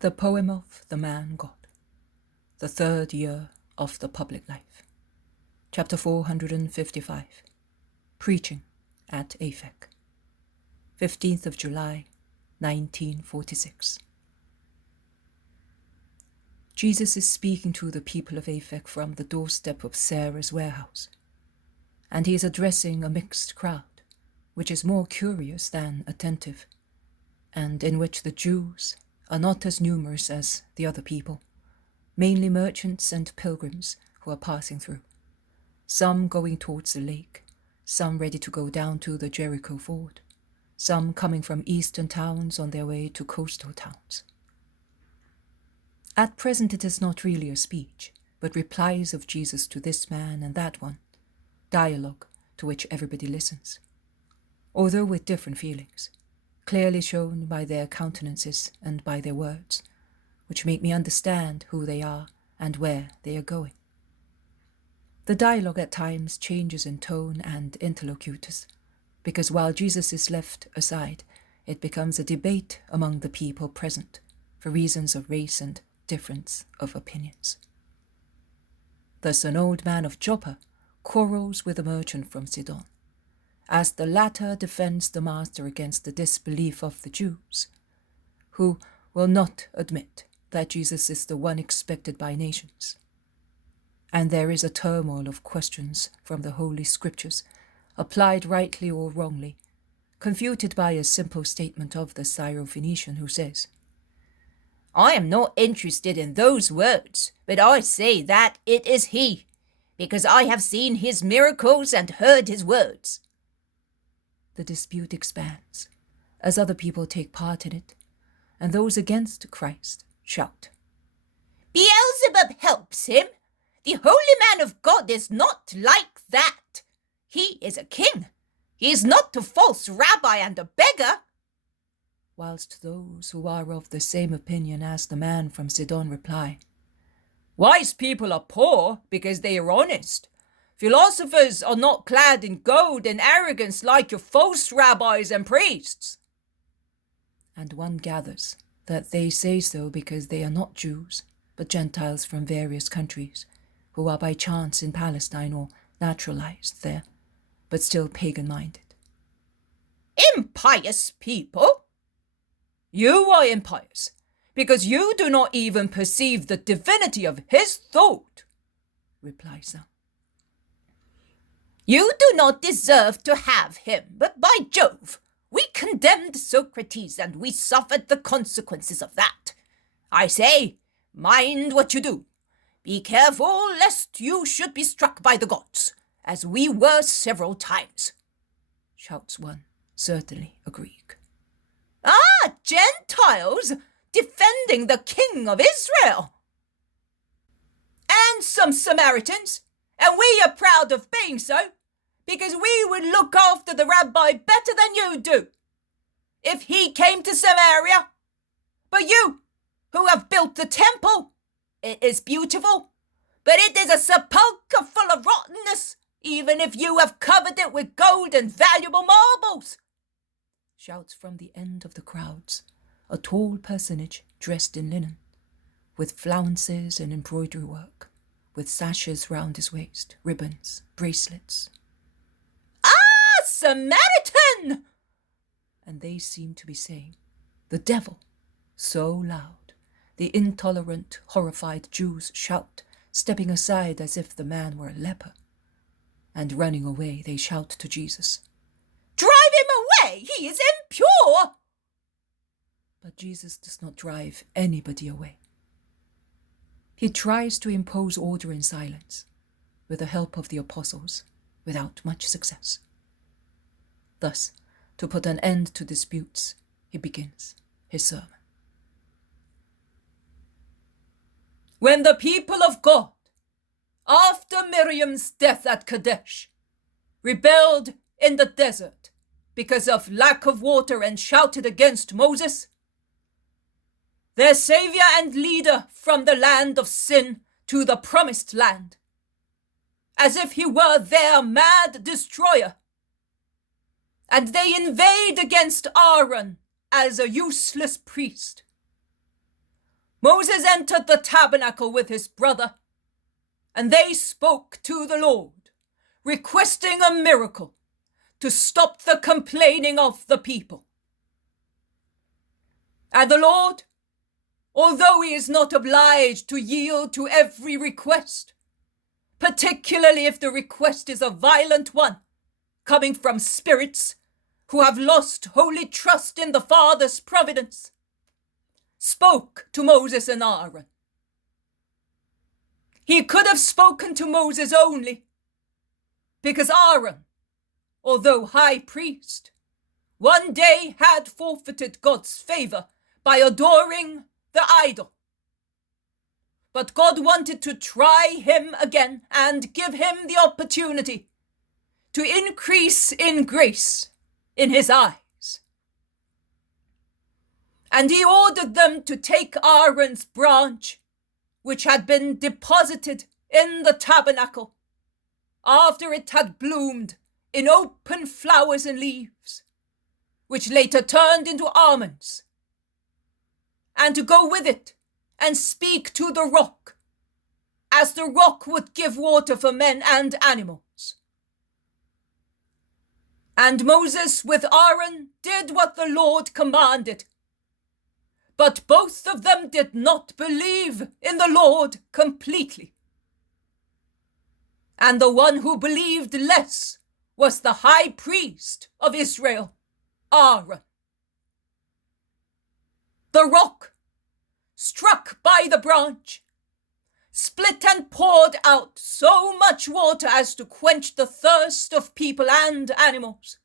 The Poem of the Man-God, the 3rd year of the public life. Chapter 455. Preaching at Aphek. 15th of July, 1946. Jesus is speaking to the people of Aphek from the doorstep of Sarah's warehouse, and he is addressing a mixed crowd, which is more curious than attentive, and in which the Jews are not as numerous as the other people, mainly merchants and pilgrims who are passing through, some going towards the lake, some ready to go down to the Jericho ford, some coming from eastern towns on their way to coastal towns. At present it is not really a speech, but replies of Jesus to this man and that one, dialogue to which everybody listens, although with different feelings, clearly shown by their countenances and by their words, which make me understand who they are and where they are going. The dialogue at times changes in tone and interlocutors, because while Jesus is left aside, it becomes a debate among the people present for reasons of race and difference of opinions. Thus an old man of Joppa quarrels with a merchant from Sidon, as the latter defends the master against the disbelief of the Jews, who will not admit that Jesus is the one expected by nations. And there is a turmoil of questions from the Holy Scriptures, applied rightly or wrongly, confuted by a simple statement of the Syrophoenician who says, "I am not interested in those words, but I say that it is he, because I have seen his miracles and heard his words." The dispute expands, as other people take part in it, and those against Christ shout, "Beelzebub helps him! The holy man of God is not like that! He is a king! He is not a false rabbi and a beggar!" Whilst those who are of the same opinion as the man from Sidon reply, "Wise people are poor because they are honest. Philosophers are not clad in gold and arrogance like your false rabbis and priests." And one gathers that they say so because they are not Jews, but Gentiles from various countries, who are by chance in Palestine or naturalized there, but still pagan-minded. "Impious people! You are impious, because you do not even perceive the divinity of his thought," replies some. "You do not deserve to have him, but by Jove, we condemned Socrates and we suffered the consequences of that. I say, mind what you do. Be careful lest you should be struck by the gods, as we were several times," shouts one, certainly a Greek. "Ah, Gentiles, defending the king of Israel! And some Samaritans, and we are proud of being so, because we would look after the rabbi better than you do, if he came to Samaria. But you, who have built the temple, it is beautiful, but it is a sepulchre full of rottenness, even if you have covered it with gold and valuable marbles," shouts from the end of the crowds a tall personage dressed in linen, with flounces and embroidery work, with sashes round his waist, ribbons, bracelets. "Ah, Samaritan!" And they seem to be saying, "The devil," so loud, the intolerant, horrified Jews shout, stepping aside as if the man were a leper. And running away, they shout to Jesus, "Drive him away! He is impure!" But Jesus does not drive anybody away. He tries to impose order in silence, with the help of the apostles, without much success. Thus, to put an end to disputes, he begins his sermon. "When the people of God, after Miriam's death at Kadesh, rebelled in the desert because of lack of water and shouted against Moses, their savior and leader from the land of sin to the promised land, as if he were their mad destroyer, and they inveighed against Aaron as a useless priest, Moses entered the tabernacle with his brother, and they spoke to the Lord, requesting a miracle to stop the complaining of the people. And the Lord, although he is not obliged to yield to every request, particularly if the request is a violent one, coming from spirits who have lost holy trust in the Father's providence, spoke to Moses and Aaron. He could have spoken to Moses only, because Aaron, although high priest, one day had forfeited God's favor by adoring the idol. But God wanted to try him again and give him the opportunity to increase in grace in his eyes. And he ordered them to take Aaron's branch, which had been deposited in the tabernacle after it had bloomed in open flowers and leaves, which later turned into almonds, and to go with it and speak to the rock, as the rock would give water for men and animals. And Moses with Aaron did what the Lord commanded. But both of them did not believe in the Lord completely. And the one who believed less was the high priest of Israel, Aaron. The rock, struck by the branch, split and poured out so much water as to quench the thirst of people and animals.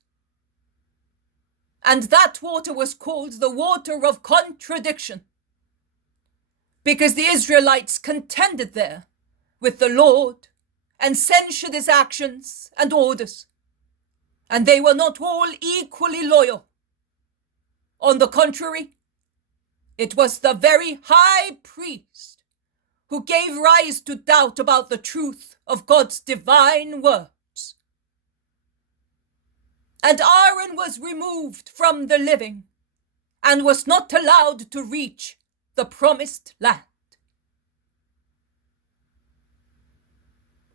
And that water was called the water of contradiction, because the Israelites contended there with the Lord and censured his actions and orders, and they were not all equally loyal. On the contrary, it was the very high priest who gave rise to doubt about the truth of God's divine words. And Aaron was removed from the living and was not allowed to reach the promised land.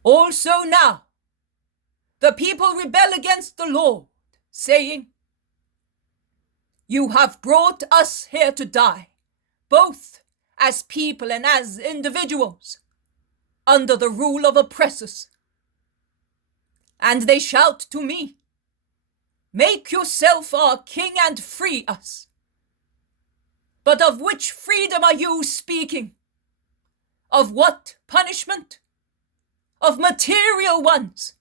Also now, the people rebel against the Lord, saying, "You have brought us here to die, both as people and as individuals, under the rule of oppressors." And they shout to me, "Make yourself our king and free us." But of which freedom are you speaking? Of what punishment? Of material ones.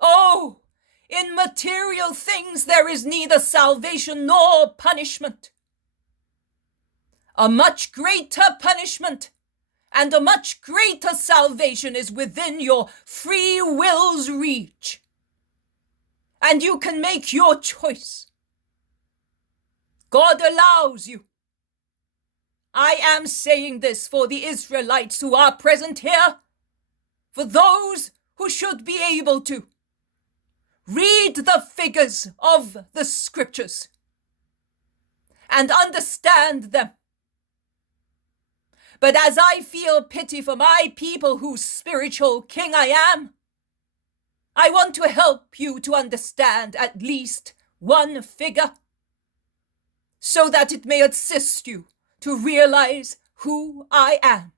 Oh, in material things there is neither salvation nor punishment. A much greater punishment and a much greater salvation is within your free will's reach. And you can make your choice. God allows you. I am saying this for the Israelites who are present here, for those who should be able to. Read the figures of the scriptures and understand them. But as I feel pity for my people whose spiritual king I am, I want to help you to understand at least one figure, so that it may assist you to realize who I am.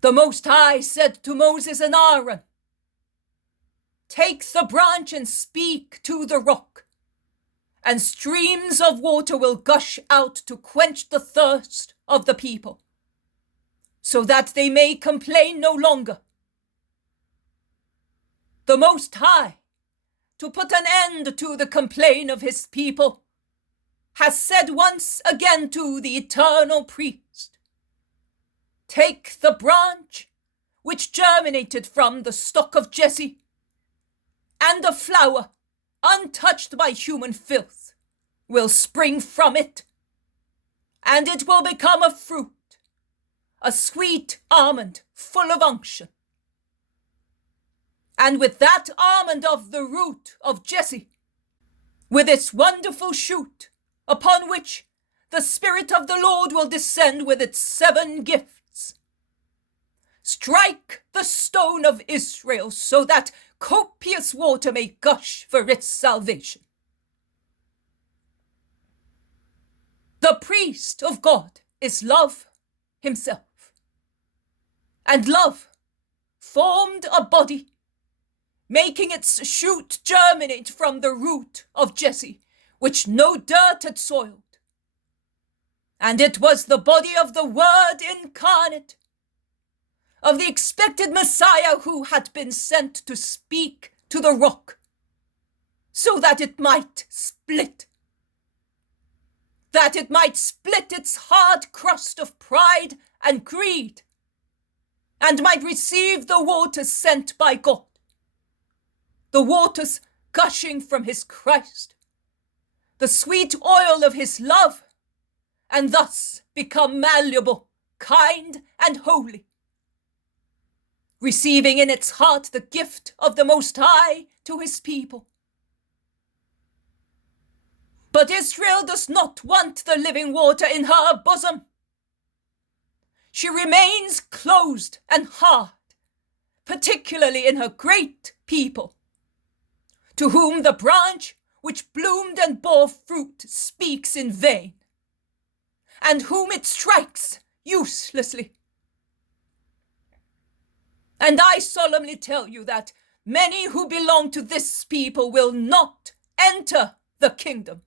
The Most High said to Moses and Aaron, "Take the branch and speak to the rock, and streams of water will gush out to quench the thirst of the people, so that they may complain no longer." The Most High, to put an end to the complaint of his people, has said once again to the eternal priest, "Take the branch which germinated from the stock of Jesse, and a flower untouched by human filth will spring from it, and it will become a fruit, a sweet almond full of unction. And with that almond of the root of Jesse, with its wonderful shoot, upon which the Spirit of the Lord will descend with its 7 gifts. Strike the stone of Israel so that copious water may gush for its salvation. The priest of God is love himself. And love formed a body, making its shoot germinate from the root of Jesse, which no dirt had soiled. And it was the body of the Word incarnate, of the expected Messiah who had been sent to speak to the rock, so that it might split. That it might split its hard crust of pride and greed, and might receive the waters sent by God, the waters gushing from his Christ, the sweet oil of his love, and thus become malleable, kind, and holy, receiving in its heart the gift of the Most High to his people. But Israel does not want the living water in her bosom. She remains closed and hard, particularly in her great people, to whom the branch which bloomed and bore fruit speaks in vain, and whom it strikes uselessly. And I solemnly tell you that many who belong to this people will not enter the kingdom,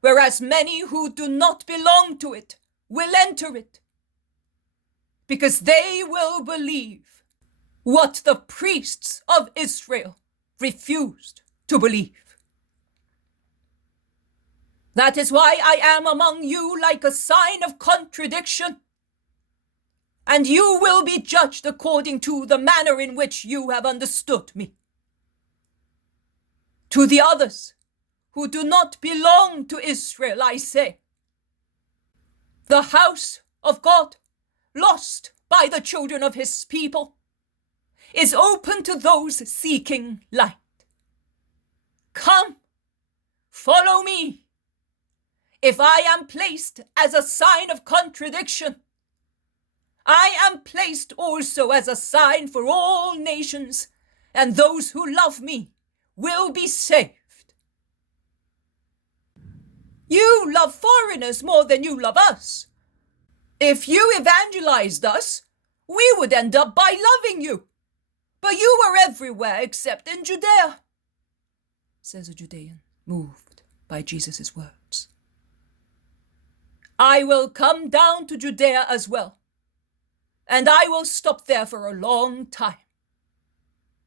whereas many who do not belong to it will enter it, because they will believe what the priests of Israel refused to believe. That is why I am among you like a sign of contradiction, and you will be judged according to the manner in which you have understood me. To the others who do not belong to Israel, I say, the house of God, lost by the children of his people, is open to those seeking light. Come, follow me. If I am placed as a sign of contradiction, I am placed also as a sign for all nations, and those who love me will be saved. You love foreigners more than you love us. If you evangelized us, we would end up by loving you. But you were everywhere except in Judea, says a Judean, moved by Jesus' words. I will come down to Judea as well, and I will stop there for a long time.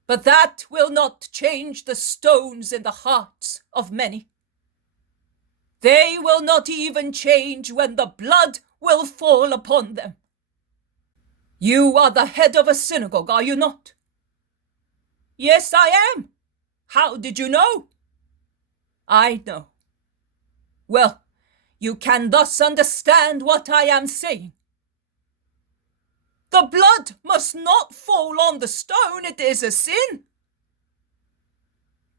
But that will not change the stones in the hearts of many. They will not even change when the blood will fall upon them. You are the head of a synagogue, are you not? Yes, I am. How did you know? I know. Well, you can thus understand what I am saying. The blood must not fall on the stone, it is a sin.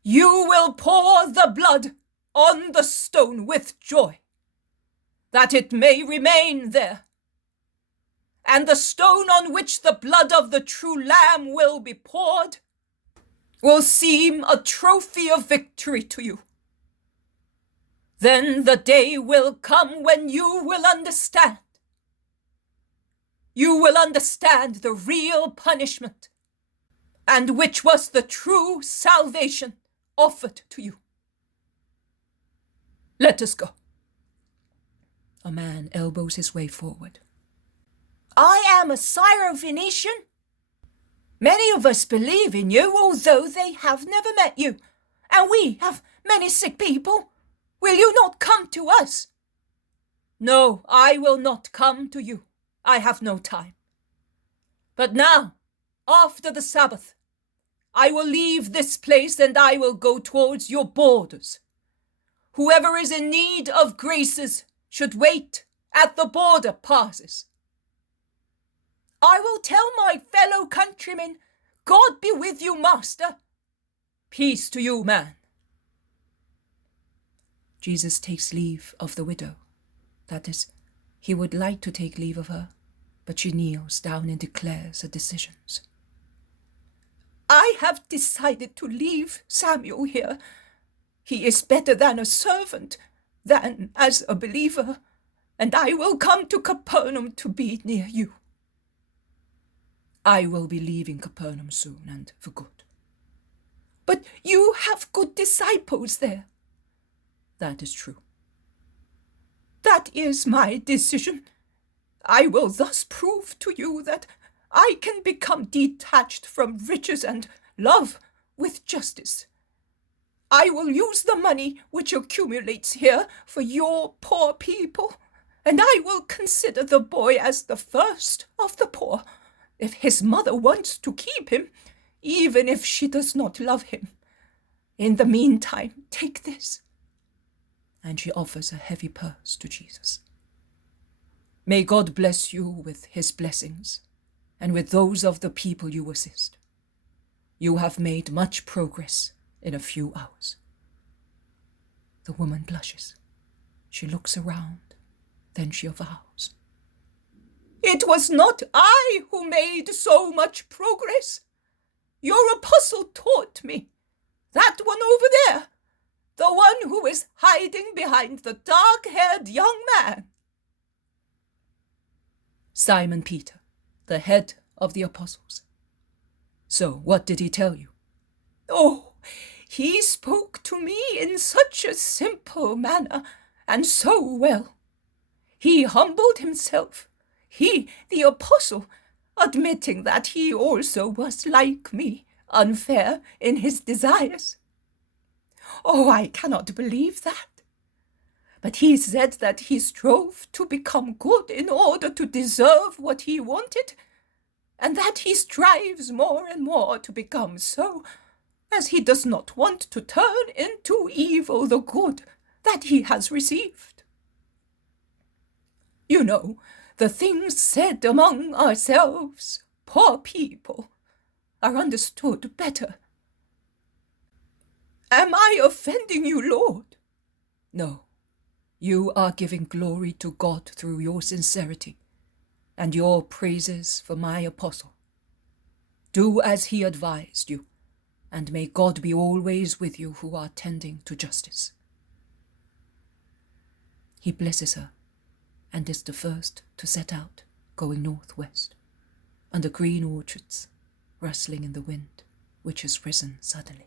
You will pour the blood on the stone with joy, that it may remain there. And the stone on which the blood of the true Lamb will be poured will seem a trophy of victory to you. Then the day will come when you will understand. You will understand the real punishment, and which was the true salvation offered to you. Let us go. A man elbows his way forward. I am a Syro-Phoenician. Many of us believe in you, although they have never met you, and we have many sick people. Will you not come to us? No, I will not come to you. I have no time. But now, after the Sabbath, I will leave this place and I will go towards your borders. Whoever is in need of graces should wait at the border passes. I will tell my fellow countrymen, God be with you, master. Peace to you, man. Jesus takes leave of the widow. That is, he would like to take leave of her, but she kneels down and declares her decisions. I have decided to leave Samuel here. He is better than a servant, than as a believer, and I will come to Capernaum to be near you. I will be leaving Capernaum soon, and for good. But you have good disciples there. That is true. That is my decision. I will thus prove to you that I can become detached from riches and love with justice. I will use the money which accumulates here for your poor people, and I will consider the boy as the first of the poor, if his mother wants to keep him, even if she does not love him. In the meantime, take this. And she offers a heavy purse to Jesus. May God bless you with his blessings, and with those of the people you assist. You have made much progress in a few hours. The woman blushes. She looks around, then she avows. It was not I who made so much progress. Your apostle taught me. That one over there, the one who is hiding behind the dark-haired young man. Simon Peter, the head of the apostles. So, what did he tell you? Oh, he spoke to me in such a simple manner, and so well. He humbled himself, he, the apostle, admitting that he also was like me, unfair in his desires. Oh, I cannot believe that. But he said that he strove to become good in order to deserve what he wanted, and that he strives more and more to become so, as he does not want to turn into evil the good that he has received. You know, the things said among ourselves, poor people, are understood better. Am I offending you, Lord? No. You are giving glory to God through your sincerity and your praises for my apostle. Do as he advised you, and may God be always with you who are tending to justice. He blesses her, and is the first to set out, going northwest, under green orchards, rustling in the wind, which has risen suddenly.